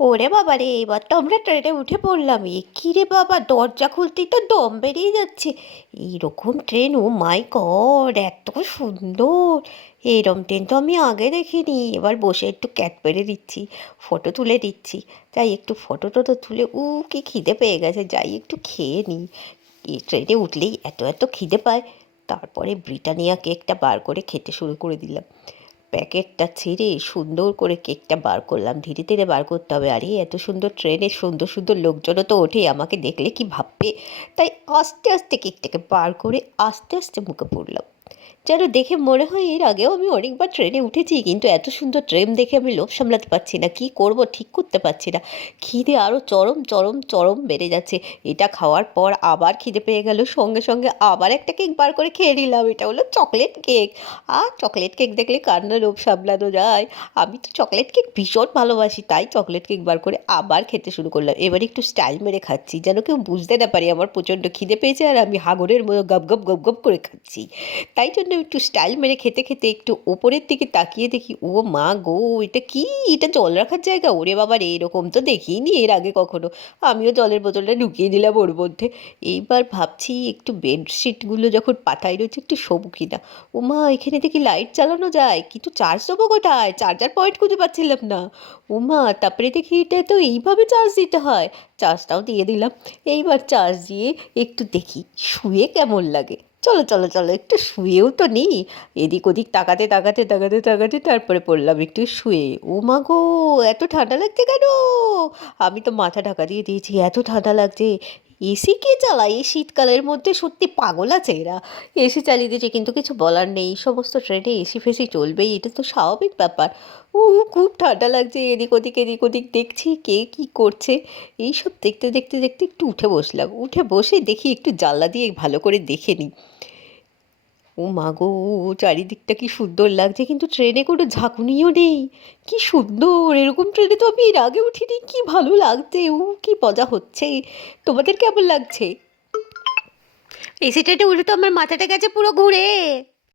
ওরে বাবা রে, এবার তো আমরা ট্রেনে উঠে পড়লাম। এ কি রে বাবা, দরজা খুলতেই তো দম বেরিয়ে যাচ্ছে। এইরকম ট্রেন, ও মাই গড, এত সুন্দর! এরম ট্রেন তো আমি আগে দেখিনি। এবার বসে একটু ক্যাট পেরে দিচ্ছি, ফটো তুলে দিচ্ছি। যাই একটু ফটো টটো তুলে, কি খিদে পেয়ে গেছে, যাই একটু খেয়ে নিই। এই ট্রেনে উঠলেই এত এত খিদে পায়। তারপরে ব্রিটানিয়া কেকটা বার করে খেতে শুরু করে দিলাম। প্যাকেটটা ছিঁড়ে সুন্দর করে কেকটা বার করলাম, ধীরে ধীরে বার করতে হবে। আরে এত সুন্দর ট্রেনে সুন্দর সুন্দর লোকজনও তো ওঠে, আমাকে দেখলে কি ভাববে। তাই আস্তে আস্তে কেকটাকে বার করে আস্তে আস্তে মুখে পুরলাম। যেন দেখে মনে হয় এর আগেও আমি অনেকবার ট্রেনে উঠেছি, কিন্তু এত সুন্দর ট্রেন দেখে আমি লোভ সামলাতে পারছি না, কি করব ঠিক করতে পারছি না। খিদে আরও চরম চরম চরম বেড়ে যাচ্ছে। এটা খাওয়ার পর আবার খিদে পেয়ে গেল, সঙ্গে সঙ্গে আবার একটা কেক বার করে খেয়ে নিলাম। এটা হলো চকলেট কেক। আর চকলেট কেক দেখলে কার না লোভ সামলানো যায়। আমি তো চকলেট কেক ভীষণ ভালোবাসি, তাই চকলেট কেক বার করে আবার খেতে শুরু করলাম। এবার একটু স্টাইল মেরে খাচ্ছি, যেন কেউ বুঝতে না পারি আমার প্রচণ্ড খিদে পেয়েছে আর আমি হাঙরের মতো গপ গপ গপ গপ করে খাচ্ছি। তাই জন্য একটু স্টাইল মেরে খেতে খেতে একটু ওপরের দিকে তাকিয়ে দেখি, ও মা গো, এটা কি? এটা জল রাখার জায়গা? ওরে বাবা রে, এরকম তো দেখিনি এর আগে কখনো। আমিও জলের বোতলটা ঢুকিয়ে দিলাম ওর মধ্যে। এইবার ভাবছি একটু বেডশিটগুলো যখন পাতায় রয়েছে একটু শোবো কিনা। ও মা, এখানে দেখি লাইট চালানো যায়, কিন্তু চার্জ দেবো কোথায়? চার্জার পয়েন্ট খুঁজে পাচ্ছিলাম না। ও মা, তারপরে দেখি এটা তো এইভাবে চার্জ দিতে হয়। চার্জটাও দিয়ে দিলাম। এইবার চার্জ দিয়ে একটু দেখি শুয়ে কেমন লাগে। চলো চলো চলো, একটু শুয়েও তো নিই। এদিক ওদিক তাকাতে তাকাতে তাকাতে তাকাতে তারপরে পড়লাম একটু শুয়ে। ও মা গো, এত ঠান্ডা লাগছে কেন? আমি তো মাথা ঢাকা দিয়ে দিয়েছি, এত ঠান্ডা লাগছে। এসি কে চালায় এই শীতকালের মধ্যে? সত্যি পাগল আছে এরা। এসি চালিয়ে দিয়েছে, কিন্তু কিছু বলার নেই, সমস্ত ট্রেনে এসি ফেসি চলবেই, এটা তো স্বাভাবিক ব্যাপার। ও, খুব ঠান্ডা লাগছে। এদিক ওদিক দেখছি কে কী করছে। এইসব দেখতে দেখতে দেখতে একটু উঠে বসলাম। উঠে বসে দেখি একটু জানলা দিয়ে ভালো করে দেখে নিই। ও মা গো, চারিদিকটা কি সুন্দর লাগছে, কিন্তু ট্রেনে কোনো ঝাঁকুনিও নেই। কি সুন্দর! এরকম ট্রেনে তো আমি এর আগে উঠিনি। কি ভালো লাগছে, কি মজা হচ্ছে। তোমাদের কেমন লাগছে? এসি ট্রেনে উঠে তো আমার মাথাটা গেছে পুরো ঘুরে।